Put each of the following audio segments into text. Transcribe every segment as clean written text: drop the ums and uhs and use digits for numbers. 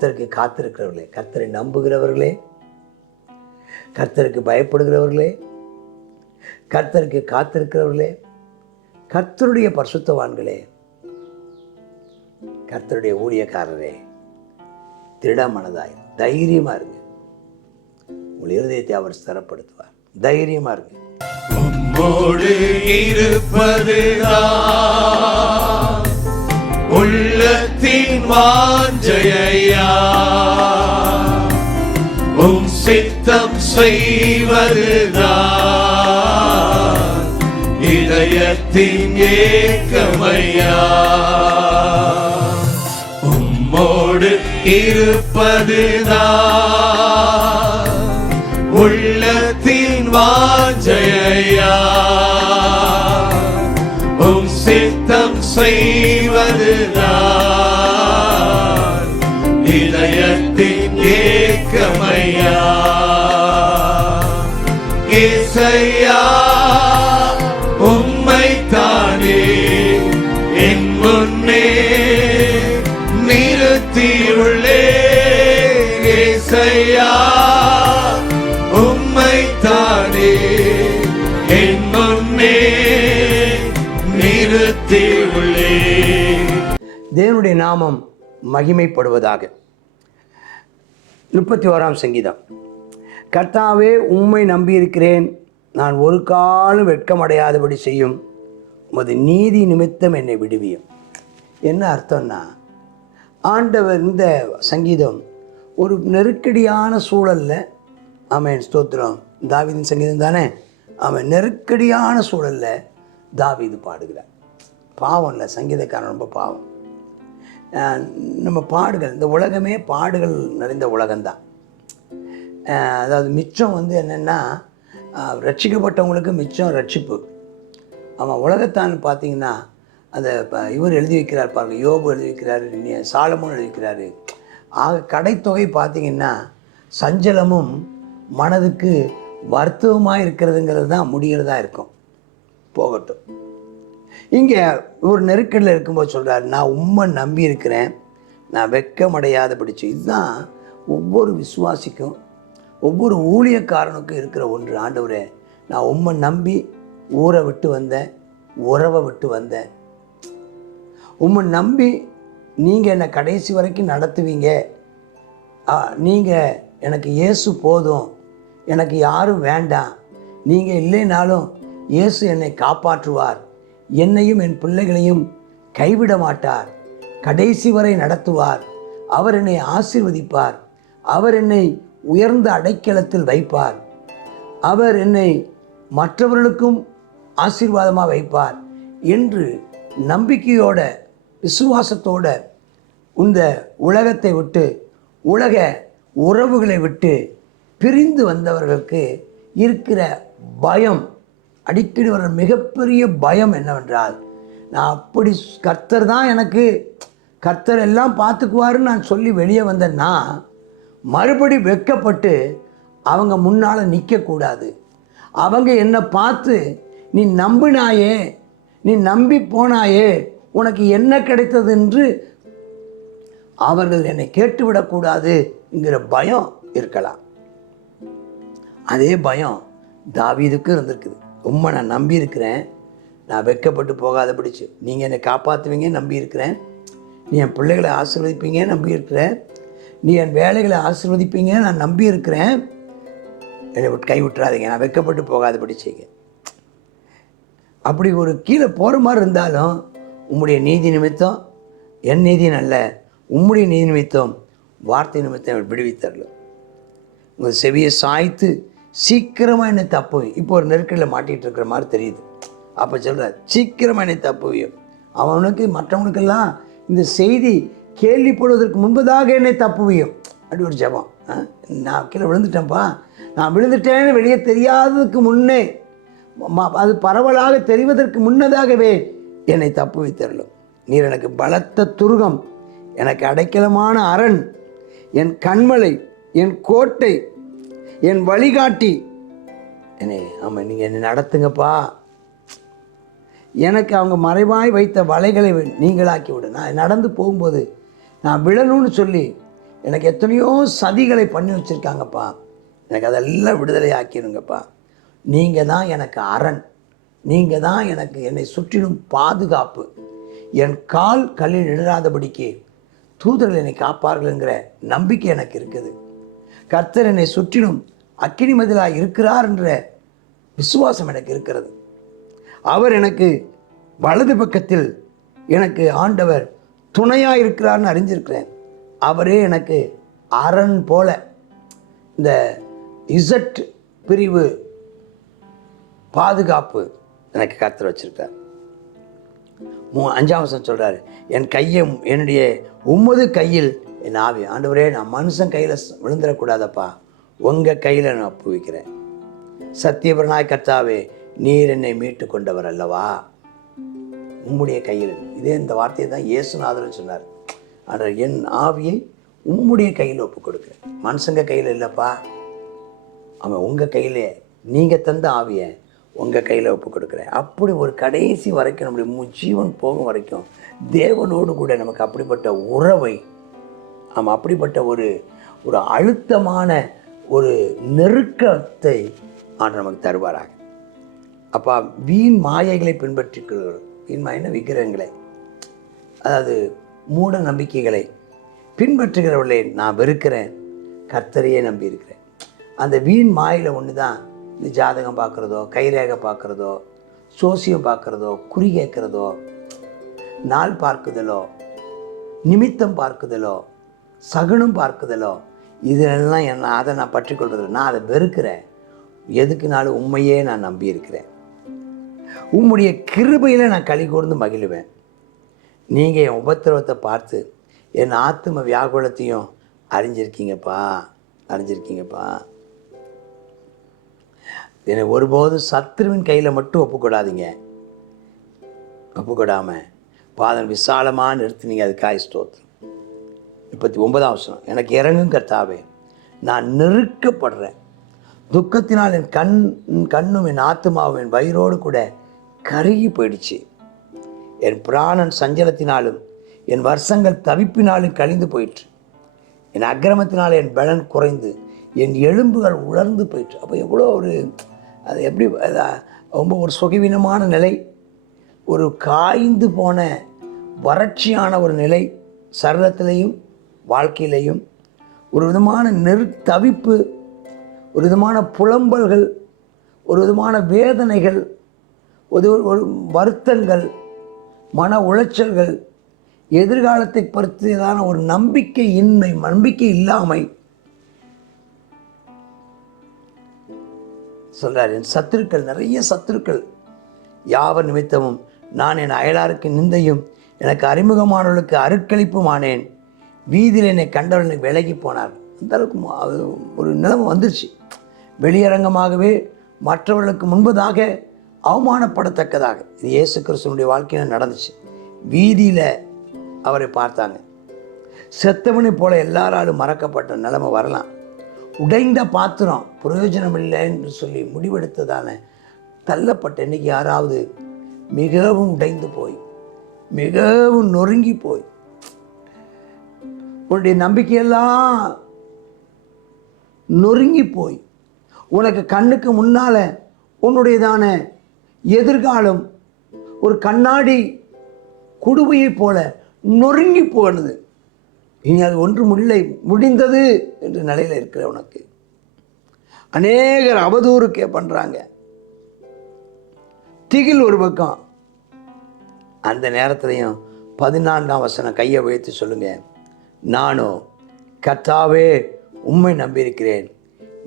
கர்த்தருக்கு காத்திருக்கிறவர்களே, கர்த்தரை நம்புகிறவர்களே, கர்த்தருக்கு பயப்படுகிறவர்களே, கர்த்தருக்கு காத்திருக்கிறவர்களே, கர்த்தருடைய பரிசுத்தவான்களே, கர்த்தருடைய ஊழியக்காரரே, திடமனதாய் தைரியமா இருங்க. உங்கள் இருதயத்தை அவர் ஸ்திரப்படுத்துவார். தைரியமா இருங்க. உம்மோடு இருப்பதுதான் உள்ளத்தின் வாஞ்சையா, உம் சித்தம் செய்வதுதான் இதயத்தின் ஏக்கமையா. உம்மோடு இருப்பதுதான் உள்ளத்தின் வாஞ்சையா, உம் சித்தம் செய்வதுதான் இதயத்தின் ஏக்கமையா. இசையா உம்மைத்தானே என் முன்னே நிறுத்தியுள்ளே. இசையா உம்மைத்தானே என் முன்னே நிறுத்தியுள்ளே. தேவனுடைய நாமம் மகிமைப்படுவதாக. 31ஆம் சங்கீதம். கர்த்தாவே, உம்மை நம்பியிருக்கிறேன், நான் ஒரு காலம் வெட்கமடையாதபடி செய்யும், உமது நீதி நிமித்தம் என்னை விடுவியும். என்ன அர்த்தம்னா, ஆண்டவர் இந்த சங்கீதம் ஒரு நெருக்கடியான சூழலில், ஆமென் ஸ்தோத்திரம், தாவீதின் சங்கீதம் தானே, அவன் நெருக்கடியான சூழலில் தாவீது பாடுகிறார். பாவம் இல்லை, சங்கீதக்காரன் ரொம்ப பாவம். நம்ம பாடுகள், இந்த உலகமே பாடுகள் நிறைந்த உலகம்தான். அதாவது மிச்சம் என்னென்னா, ரட்சிக்கப்பட்டவங்களுக்கு மிச்சம் ரட்சிப்பு. அவன் உலகத்தான் பார்த்தீங்கன்னா, அந்த இவர் எழுதி வைக்கிறார் பாருங்கள், யோபு எழுதி வைக்கிறாரு, சாலமோன் எழுதி வைக்கிறாரு. ஆக கடைத்தொகை பார்த்தீங்கன்னா சஞ்சலமும் மனதுக்கு வருத்தமாக இருக்கிறதுங்கிறது தான் முடிகிறதா இருக்கும். போகட்டும். இங்கே ஒரு நெருக்கடியில் இருக்கும்போது சொல்கிறார், நான் உம்மை நம்பி இருக்கிறேன், நான் வெட்கமடையாத பிடிச்சி. இதுதான் ஒவ்வொரு விசுவாசிக்கும், ஒவ்வொரு ஊழியக்காரனுக்கும் இருக்கிற ஒன்று. ஆண்டவரே, நான் உம்மை நம்பி ஊரை விட்டு வந்தேன், உறவை விட்டு வந்தேன். உம்மை நம்பி நீங்கள் என்னை கடைசி வரைக்கும் நடத்துவீங்க. நீங்கள் எனக்கு இயேசு போதும், எனக்கு யாரும் வேண்டாம், நீங்கள் இல்லைனாலும் இயேசு என்னை காப்பாற்றுவார், என்னையும் என் பிள்ளைகளையும் கைவிட மாட்டார், கடைசி வரை நடத்துவார், அவர் என்னை ஆசீர்வதிப்பார், அவர் என்னை உயர்ந்த அடைக்கலத்தில் வைப்பார், அவர் என்னை மற்றவர்களுக்கும் ஆசீர்வாதமாக வைப்பார் என்று நம்பிக்கையோட விசுவாசத்தோட இந்த உலகத்தை விட்டு, உலக உறவுகளை விட்டு பிரிந்து வந்தவர்களுக்கு இருக்கிற பயம், அடிக்கடி வர மிகப்பெரிய பயம் என்னவென்றால், நான் அப்படி கர்த்தர் தான் எனக்கு, கர்த்தர் எல்லாம் பார்த்துக்குவாருன்னு நான் சொல்லி வெளியே வந்தேன்னா மறுபடி வெட்கப்பட்டு அவங்க முன்னால் நிற்கக்கூடாது. அவங்க என்னை பார்த்து, நீ நம்பினாயே, நீ நம்பி போனாயே, உனக்கு என்ன கிடைத்தது என்று அவர்கள் என்னை கேட்டுவிடக்கூடாது என்கிற பயம் இருக்கலாம். அதே பயம் தாவீதுக்கு இருந்திருக்குது. உம்மை நான் நம்பி இருக்கிறேன், நான் வெட்கப்பட்டு போகாத பிடிச்சு, நீங்கள் என்னை காப்பாற்றுவீங்க நம்பி இருக்கிறேன், நீ என் பிள்ளைகளை ஆசீர்வதிப்பீங்க நம்பி இருக்கிறேன், நீ என் வேலைகளை ஆசீர்வதிப்பீங்க நான் நம்பி இருக்கிறேன், என்னை கைவிட்டுறாதீங்க, நான் வெட்கப்பட்டு போகாத பிடிச்சிங்க. அப்படி ஒரு கீழே போகிற மாதிரி இருந்தாலும், உம்முடைய நீதி நிமித்தம், என் நீதி அல்ல, உம்முடைய நீதி நிமித்தம், வார்த்தை நிமித்தம் விடுவித்தரலும். உங்கள் செவியை சாய்த்து சீக்கிரமாக என்னை தப்புவியும். இப்போ ஒரு நெருக்கடியில் மாட்டிகிட்டு இருக்கிற மாதிரி தெரியுது. அப்போ சொல்கிறார், சீக்கிரமாக என்னை தப்புவியும். அவனுக்கு மற்றவனுக்கெல்லாம் இந்த செய்தி கேள்விப்படுவதற்கு முன்பதாக என்னை தப்புவியும். அப்படி ஒரு ஜபம். நான் கீழே விழுந்துட்டேன்ப்பா, நான் விழுந்துட்டேன்னு வெளியே தெரியாததுக்கு முன்னே, அது பரவலாக தெரிவதற்கு முன்னதாகவே என்னை தப்புவித்தரலும். நீர் எனக்கு பலத்த துருகம், எனக்கு அடைக்கலமான அரண், என் கண்மலை, என் கோட்டை, என் வழிகாட்டி. என்னை ஆமாம், நீங்கள் என்னை நடத்துங்கப்பா. எனக்கு அவங்க மறைவாய் வைத்த வலைகளை நீங்களாக்கி விடு. நான் நடந்து போகும்போது நான் விழணும்னு சொல்லி எனக்கு எத்தனையோ சதிகளை பண்ணி வச்சுருக்காங்கப்பா, எனக்கு அதெல்லாம் விடுதலை ஆக்கிடுங்கப்பா. நீங்கள் தான் எனக்கு அரண், நீங்கள் தான் எனக்கு என்னை சுற்றிலும் பாதுகாப்பு, என் கால் கல்லில் இடராதபடிக்கு தூதர்கள் என்னை காப்பார்கள் என்கிற நம்பிக்கை எனக்கு இருக்குது. கர்த்தர் என்னை சுற்றிலும் அக்கினி மதிலாக இருக்கிறார் என்ற விசுவாசம் எனக்கு இருக்கிறது. அவர் எனக்கு வலது பக்கத்தில் எனக்கு ஆண்டவர் துணையாக இருக்கிறார்னு அறிஞ்சிருக்கிறேன். அவரே எனக்கு அரண் போல. இந்த இசட் பிரிவு பாதுகாப்பு எனக்கு கர்த்தர் வச்சிருக்கார். 5ஆம் வசனம் சொல்கிறாரு, என் கையை என்னுடைய உமது கையில் என் ஆவி. ஆண்டவரே, நான் மனுஷன் கையில் விழுந்துடக்கூடாதப்பா, உங்கள் கையில் நான் ஒப்புவிக்கிறேன். சத்தியபரனாய் கர்த்தாவே, நீர் என்னை மீட்டு கொண்டவர் அல்லவா, உம்முடைய கையில். இதே இந்த வார்த்தையை தான் இயேசுநாதர்னு சொன்னார். ஆனால் என் ஆவியை உம்முடைய கையில் ஒப்பு கொடுக்குறேன். மனுஷங்க கையில் இல்லைப்பா, அவன் உங்கள் கையிலே, நீங்கள் தந்த ஆவியை உங்கள் கையில் ஒப்பு கொடுக்குறேன். அப்படி ஒரு கடைசி வரைக்கும், நம்முடைய ஜீவன் போகும் வரைக்கும் தேவனோடு கூட நமக்கு அப்படிப்பட்ட உறவை, அப்படிப்பட்ட ஒரு அழுத்தமான ஒரு நெருக்கத்தை ஆண்டு நமக்கு தருவாராக. அப்பா, வீண் மாயைகளை பின்பற்றிக்கிறோம். வீண் மாயின விக்கிரகங்களை, அதாவது மூட நம்பிக்கைகளை பின்பற்றுகிறவர்களே நான் வெறுக்கிறேன், கர்த்தரையே நம்பி இருக்கிறேன். அந்த வீண் மாயில் ஒன்று தான் இந்த ஜாதகம் பார்க்குறதோ, கைரேகை பார்க்குறதோ, சோசியம் பார்க்குறதோ, குறி கேட்குறதோ, நாள் பார்க்குதலோ, நிமித்தம் பார்க்குதலோ, சகுனம் பார்க்குதலோ, இதெல்லாம் அதை நான் பற்றிக்கொள்றது. நான் அதை வெறுக்கிறேன். எதுக்குனாலும் உண்மையே நான் நம்பியிருக்கிறேன். உம்முடைய கிருபையில் நான் களி கூர்ந்து மகிழுவேன். நீங்கள் என் உபத்திரவத்தை பார்த்து என் ஆத்தும வியாகுலத்தையும் அறிஞ்சிருக்கீங்கப்பா. என்னை ஒருபோதும் சத்ருவின் கையில் மட்டும் ஒப்புக்கொடாதீங்க. ஒப்புக்கொடாமல் பாதம் விசாலமாக நிறுத்தினீங்க, அதுக்காய் ஸ்தோத்திரம். 39ஆம் வசனம், எனக்கு இறங்கும் கர்த்தாவே, நான் நெருக்கப்படுறேன். துக்கத்தினால் என் கண்ணும் என் ஆத்துமாவும் என் வயிறோடு கூட கருகி போயிடுச்சு. என் பிராணன் சஞ்சலத்தினாலும் என் வருஷங்கள் தவிப்பினாலும் கழிந்து போயிற்று. என் அக்கிரமத்தினால் என் பலன் குறைந்து என் எலும்புகள் உலர்ந்து போயிற்று. அப்போ எவ்வளோ அது எப்படி ரொம்ப ஒரு சுகவீனமான நிலை, ஒரு காய்ந்து போன வறட்சியான ஒரு நிலை, சரீரத்திலையும் வாழ்க்கையிலையும் ஒரு விதமான தவிப்பு, ஒரு விதமான புலம்பல்கள், ஒரு விதமான வேதனைகள், ஒரு வருத்தங்கள், மன உளைச்சல்கள், எதிர்காலத்தை பற்றியதான ஒரு நம்பிக்கையின்மை, நம்பிக்கை இல்லாமை. சொல்றார், என் சத்துருக்கள், நிறைய சத்துருக்கள் யாவர் நிமித்தமும் நான் என் அயலாருக்கு நிந்தையும் எனக்கு அறிமுகமானவர்களுக்கு அருட்களிப்புமானேன். வீதியில் என்னை கண்டவர்கள் விலகி போனார். அந்த அளவுக்கு ஒரு நிலைமை வந்துருச்சு. வெளியரங்கமாகவே மற்றவர்களுக்கு முன்பதாக அவமானப்படத்தக்கதாக இது இயேசு கிறிஸ்துவனுடைய வாழ்க்கையில் நடந்துச்சு. வீதியில் அவரை பார்த்தாங்க. செத்தவனை போல எல்லாராலும் மறக்கப்பட்ட நிலைமை வரலாம். உடைந்த பாத்திரம் பிரயோஜனம் இல்லை என்று சொல்லி முடிவெடுத்ததான தள்ளப்பட்ட இன்னைக்கு யாராவது மிகவும் உடைந்து போய், மிகவும் நொறுங்கி போய், உன்னுடைய நம்பிக்கையெல்லாம் நொறுங்கி போய், உனக்கு கண்ணுக்கு முன்னால் உன்னுடையதான எதிர்காலம் ஒரு கண்ணாடி குடுவையை போல நொறுங்கி போனது. இனி அது ஒன்று முடிந்தது என்ற நிலையில் இருக்கிற உனக்கு அநேகர் அவதூறுக்கே பண்ணுறாங்க. திகில் ஒரு பக்கம். அந்த நேரத்திலையும் 14ஆம் வசனம் கையை வைத்து சொல்லுங்க, நானோ கர்த்தாவே உம்மை நம்பியிருக்கிறேன்,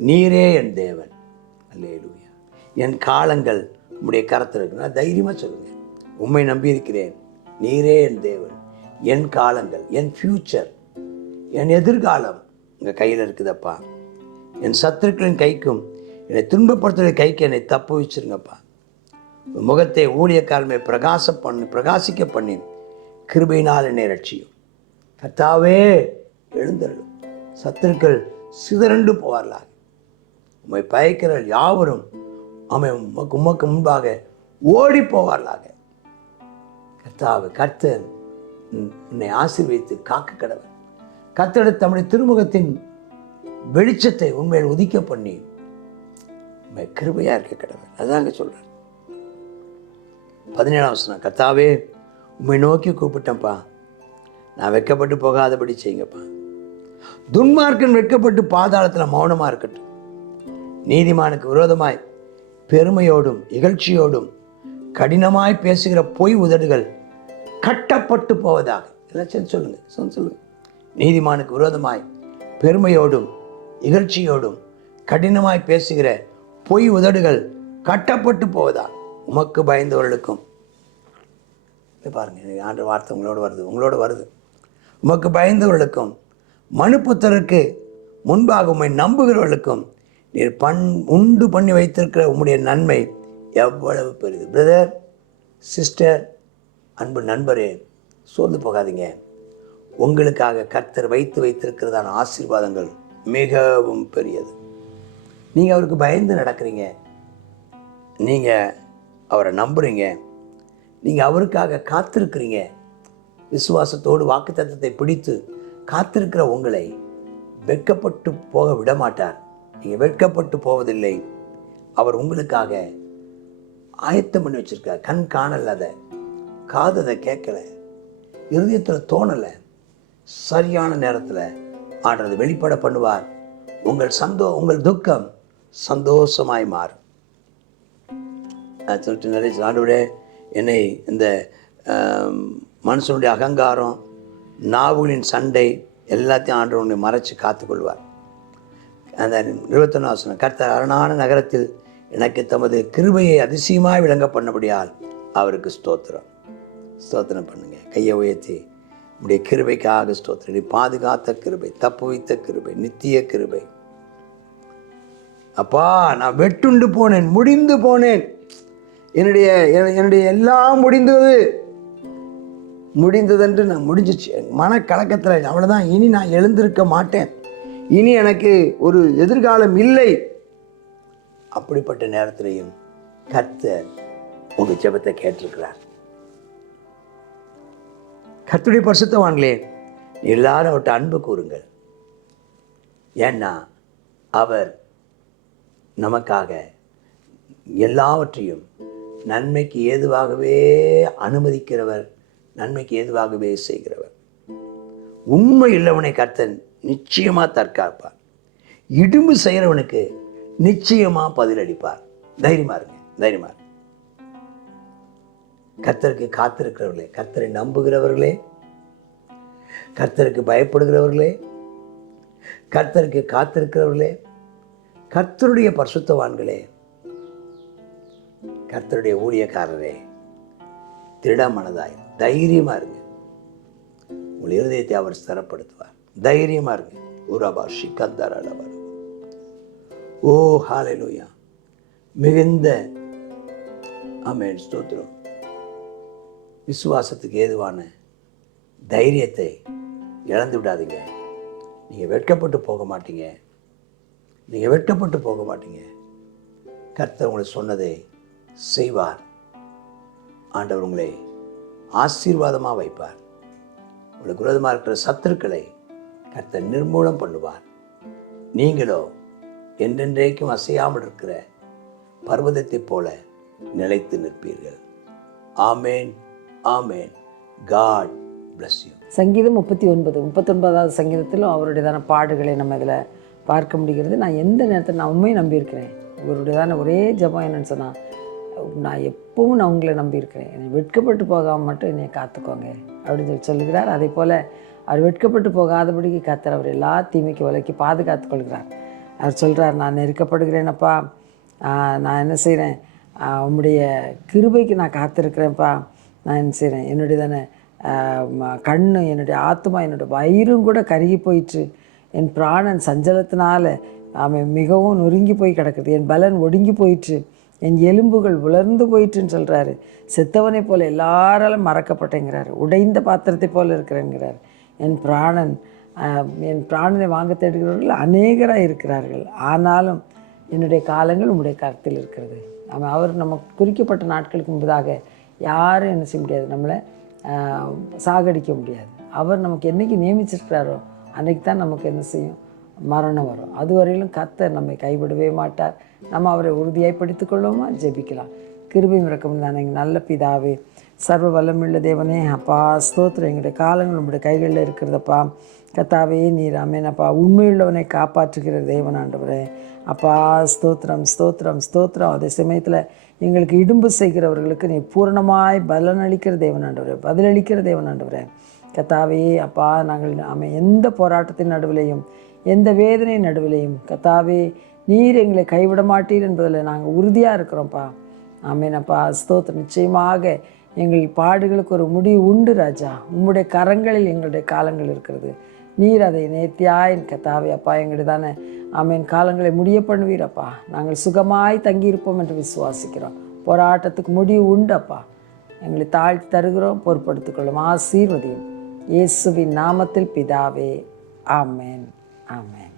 நீரே என் தேவன். அல்லேலூயா. என் காலங்கள் உம்முடைய கரத்தில் இருக்கு. நான் தைரியமாக சொல்லுங்கள், உம்மை நம்பியிருக்கிறேன், நீரே என் தேவன். என் காலங்கள், என் ஃப்யூச்சர், என் எதிர்காலம் உங்கள் கையில் இருக்குதப்பா. என் சத்துருக்களின் கைக்கும் என்னை துன்பப்படுத்துகிற கைக்கு என்னை தப்பு வச்சிருங்கப்பா. முகத்தை ஊழியக்காரமே பிரகாசிக்க பண்ணி கிருபையினால் என்னை ரட்சியும். கர்த்தாவே எழுந்தருளும். சத்துருக்கள் சிதறண்டு போவார்களாக. உம்மை பயக்கிற யாவரும் உமக்கு முன்பாக ஓடி போவார்களாக. கர்த்தாவே, கர்த்தர் உன்னை ஆசீர்வதித்து காக்க கடவர். கர்த்தருடைய தம்முடைய திருமுகத்தின் வெளிச்சத்தை உண்மையில் உதிக்க பண்ணி கிருபையாக இருக்க கடவுள். அதாங்க சொல்கிறேன். 17ஆம் வசனம், கர்த்தாவே உண்மை நோக்கி கூப்பிட்டேன்ப்பா, நான் வெட்கப்பட்டு போகாதபடி செய்யுங்கப்பா. துன்மார்க்கன் வெட்கப்பட்டு பாதாளத்தில் மௌனமாக இருக்கட்டும். நீதிமானுக்கு விரோதமாய் பெருமையோடும் இகழ்ச்சியோடும் கடினமாய் பேசுகிற பொய் உதடுகள் கட்டப்பட்டு போவதாக. எல்லாம் சொல்லுங்க. நீதிமானுக்கு விரோதமாய் பெருமையோடும் இகழ்ச்சியோடும் கடினமாய் பேசுகிற பொய் உதடுகள் கட்டப்பட்டு போவதாக. உமக்கு பயந்தவர்களுக்கும், பாருங்க ஆண்டு வார்த்தை உங்களோட வருது. உமக்கு பயந்தவர்களுக்கும் மனுப்புத்தருக்கு முன்பாக உம்மை நம்புகிறவர்களுக்கும் நீர் உண்டு பண்ணி வைத்திருக்கிற உம்முடைய நன்மை எவ்வளவு பெரியது. பிரதர், சிஸ்டர், அன்பு நண்பரே, சோர்ந்து போகாதீங்க. உங்களுக்காக கர்த்தர் வைத்திருக்கிறதான ஆசீர்வாதங்கள் மிகவும் பெரியது. நீங்கள் அவருக்கு பயந்து நடக்கிறீங்க, நீங்கள் அவரை நம்புறீங்க, நீங்கள் அவருக்காக காத்திருக்கிறீங்க. விசுவாசத்தோடு வாக்குத்தத்தத்தை பிடித்து காத்திருக்கிற உங்களை வெட்கப்பட்டு போக விட மாட்டார். நீங்கள் வெட்கப்பட்டு போவதில்லை. அவர் உங்களுக்காக ஆயத்தம் பண்ணி வச்சிருக்கார். கண் காணல, அதை காது அதை கேட்கல, இருதயத்தில் தோணலை. சரியான நேரத்தில் ஆண்டதை வெளிப்பட பண்ணுவார். உங்கள் துக்கம் சந்தோஷமாய் மாறும். சொல்லிட்டு நிறைய ஆண்டோட என்னை இந்த மனுஷனுடைய அகங்காரம், நாவுகளின் சண்டை எல்லாத்தையும் ஆண்டவனை மறைச்சு காத்துக்கொள்வார். அந்த 21 வசனம், கர்த்தர் அரணான நகரத்தில் எனக்கு தமது கிருபையை அதிசயமாய் விளங்க பண்ணபடியால் அவருக்கு ஸ்தோத்திரம் பண்ணுங்க. கையை உயர்த்தி உடைய கிருபைக்காக ஸ்தோத்திரம். நீ பாதுகாத்த கிருபை, தப்பு வைத்த கிருபை, நித்திய கிருபை. அப்பா, நான் வெட்டுண்டு போனேன், முடிந்து போனேன். என்னுடைய எல்லாம் முடிந்ததென்று நான் முடிஞ்சிச்சு. மனக்கலக்கத்தில் அவ்வளோதான், இனி நான் எழுந்திருக்க மாட்டேன், இனி எனக்கு ஒரு எதிர்காலம் இல்லை. அப்படிப்பட்ட நேரத்திலையும் கர்த்தர் உங்கள் ஜெபத்தை கேட்டிருக்கிறார். கர்த்தருடைய பரிசுத்தவான்களே, எல்லாரும் அவர்கிட்ட அன்பு கூறுங்கள். ஏன்னா அவர் நமக்காக எல்லாவற்றையும் நன்மைக்கு ஏதுவாகவே அனுமதிக்கிறவர், நன்மைக்கு ஏதுவாகவே செய்கிறவர். உண்மை இல்லவனை கர்த்தர் நிச்சயமாக தற்காப்பார். இடும்பு செய்கிறவனுக்கு நிச்சயமாக பதிலளிப்பார். தைரியமாக இருங்க. கர்த்தருக்கு காத்திருக்கிறவர்களே, கர்த்தரை நம்புகிறவர்களே, கர்த்தருக்கு பயப்படுகிறவர்களே, கர்த்தருக்கு காத்திருக்கிறவர்களே, கர்த்தருடைய பரிசுத்தவான்களே, கர்த்தருடைய ஊழியக்காரரே, திடமனதாய் தைரியமாக இருங்க. உங்கள் இருதயத்தை அவர் ஸ்திரப்படுத்துவார். தைரியமாக இருங்க. உரபாஷி கந்தரவர். ஓ ஹல்லேலூயா. மிகுந்த ஆமென், ஸ்தோத்திரம். விசுவாசத்துக்கு ஏதுவான தைரியத்தை இழந்து விடாதீங்க. நீங்கள் வெட்கப்பட்டு போக மாட்டீங்க. கர்த்தர் உங்களை சொன்னதை செய்வார். ஆண்டவர் உங்களை ஆசீர்வாதமாக வைப்பார். உங்களுக்கு விரோதமாக இருக்கிற சத்துருக்களை கர்த்தர் நிர்மூலம் பண்ணுவார். நீங்களோ என்றென்றைக்கும் அசையாமல் இருக்கிற பர்வதத்தைப் போல நிலைத்து நிற்பீர்கள். ஆமேன். God bless you. சங்கீதம் 39 சங்கீதத்திலும் அவருடையதான பாடுகளை நம்ம இதில் பார்க்க முடிகிறது. நான் எந்த நேரத்தில் நான் உண்மையை நம்பியிருக்கிறேன். இவருடையதான ஒரே ஜெபம் என்னன்னு சொன்னால், நான் எப்பவும் நான் உங்களை நம்பியிருக்கிறேன், என்னை வெட்கப்பட்டு போகாமல் மட்டும் என்னை காத்துக்கோங்க அப்படின்னு சொல்லுகிறார். அதே போல் அவர் வெட்கப்பட்டு போகாதபடிக்கு கர்த்தர் அவர் எல்லா தீமைக்கு விலக்கி பாதுகாத்து கொள்கிறார். அவர் சொல்கிறார், நான் நெருக்கப்படுகிறேனப்பா, நான் என்ன செய்கிறேன், உம்முடைய கிருபைக்கு நான் காத்திருக்கிறேன்ப்பா. நான் என்ன செய்கிறேன், என்னுடைய தானே கண்ணு, என்னுடைய ஆத்மா, என்னுடைய வயிறும் கூட கருகி போயிற்று. என் பிராணன் சஞ்சலத்தினால அவன் மிகவும் நொறுங்கி போய் கிடக்குது. என் பலன் ஒடுங்கி போயிற்று, என் எலும்புகள் உலர்ந்து போயிற்றுன்னு சொல்கிறாரு. செத்தவனை போல் எல்லாராலும் மறக்கப்பட்டேங்கிறார். உடைந்த பாத்திரத்தை போல் இருக்கிறேங்கிறார். என் பிராணனை வாங்க தேடுகிறவர்கள் அநேகராக இருக்கிறார்கள், ஆனாலும் என்னுடைய காலங்கள் உம்முடைய கருத்தில் இருக்கிறது. அவர் நமக்கு குறிக்கப்பட்ட நாட்களுக்கு முன்பதாக யாரும் என்ன செய்ய முடியாது, நம்மளை சாகடிக்க முடியாது. அவர் நமக்கு என்றைக்கு நியமிச்சிருக்கிறாரோ அன்றைக்கி தான் நமக்கு என்ன செய்யும், மரணம் வரும். அதுவரையிலும் கர்த்தர் நம்மை கைவிடவே மாட்டார். நம்ம அவரை உறுதியாய் பிடித்துக் கொள்வோமா? ஜெபிக்கலாம். கிருபையும் இரக்கமும் தானே எங்கள் நல்ல பிதாவே, சர்வ வல்லமுள்ள தேவனே, அப்பா ஸ்தோத்திரம். எங்களுடைய காலங்கள் நம்முடைய கைகளில் இருக்கிறதப்பா. கர்த்தாவே நீர் அமேனப்பா உண்மையுள்ளவனை காப்பாற்றுகிற தேவன் ஆண்டவரே. அப்பா ஸ்தோத்திரம் ஸ்தோத்திரம் ஸ்தோத்திரம். அதே சமயத்தில் எங்களுக்கு இடும்பு செய்கிறவர்களுக்கு நீ பூரணமாய் பலனளிக்கிற தேவன் ஆண்டவரே, பதிலளிக்கிற தேவன் ஆண்டவரே. கர்த்தாவே அப்பா நாங்கள் எந்த போராட்டத்தின் நடுவிலையும் எந்த வேதனை நடுவிலையும் கர்த்தாவே நீர் எங்களை கைவிட மாட்டீர் என்பதில் நாங்கள் உறுதியாக இருக்கிறோம்ப்பா. ஆமேனப்பா ஸ்தோத்திரம். நிச்சயமாக எங்கள் பாடுகளுக்கு ஒரு முடிவு உண்டு ராஜா. உம்முடைய கரங்களில் எங்களுடைய காலங்கள் இருக்கிறது. நீர் அதை நேர்த்தியாய் கர்த்தாவே அப்பா எங்களுடைய தானே ஆமேன் காலங்களை முடிய பண்ணுவீரப்பா. நாங்கள் சுகமாய் தங்கியிருப்போம் என்று விசுவாசிக்கிறோம். போராட்டத்துக்கு முடிவு உண்டு அப்பா. எங்களை தாழ்த்தி தருகிறோம், பொறுப்படுத்திக்கொள்ளும், ஆசீர்வதியும். இயேசுவின் நாமத்தில் பிதாவே, ஆமேன் ஆமேன்.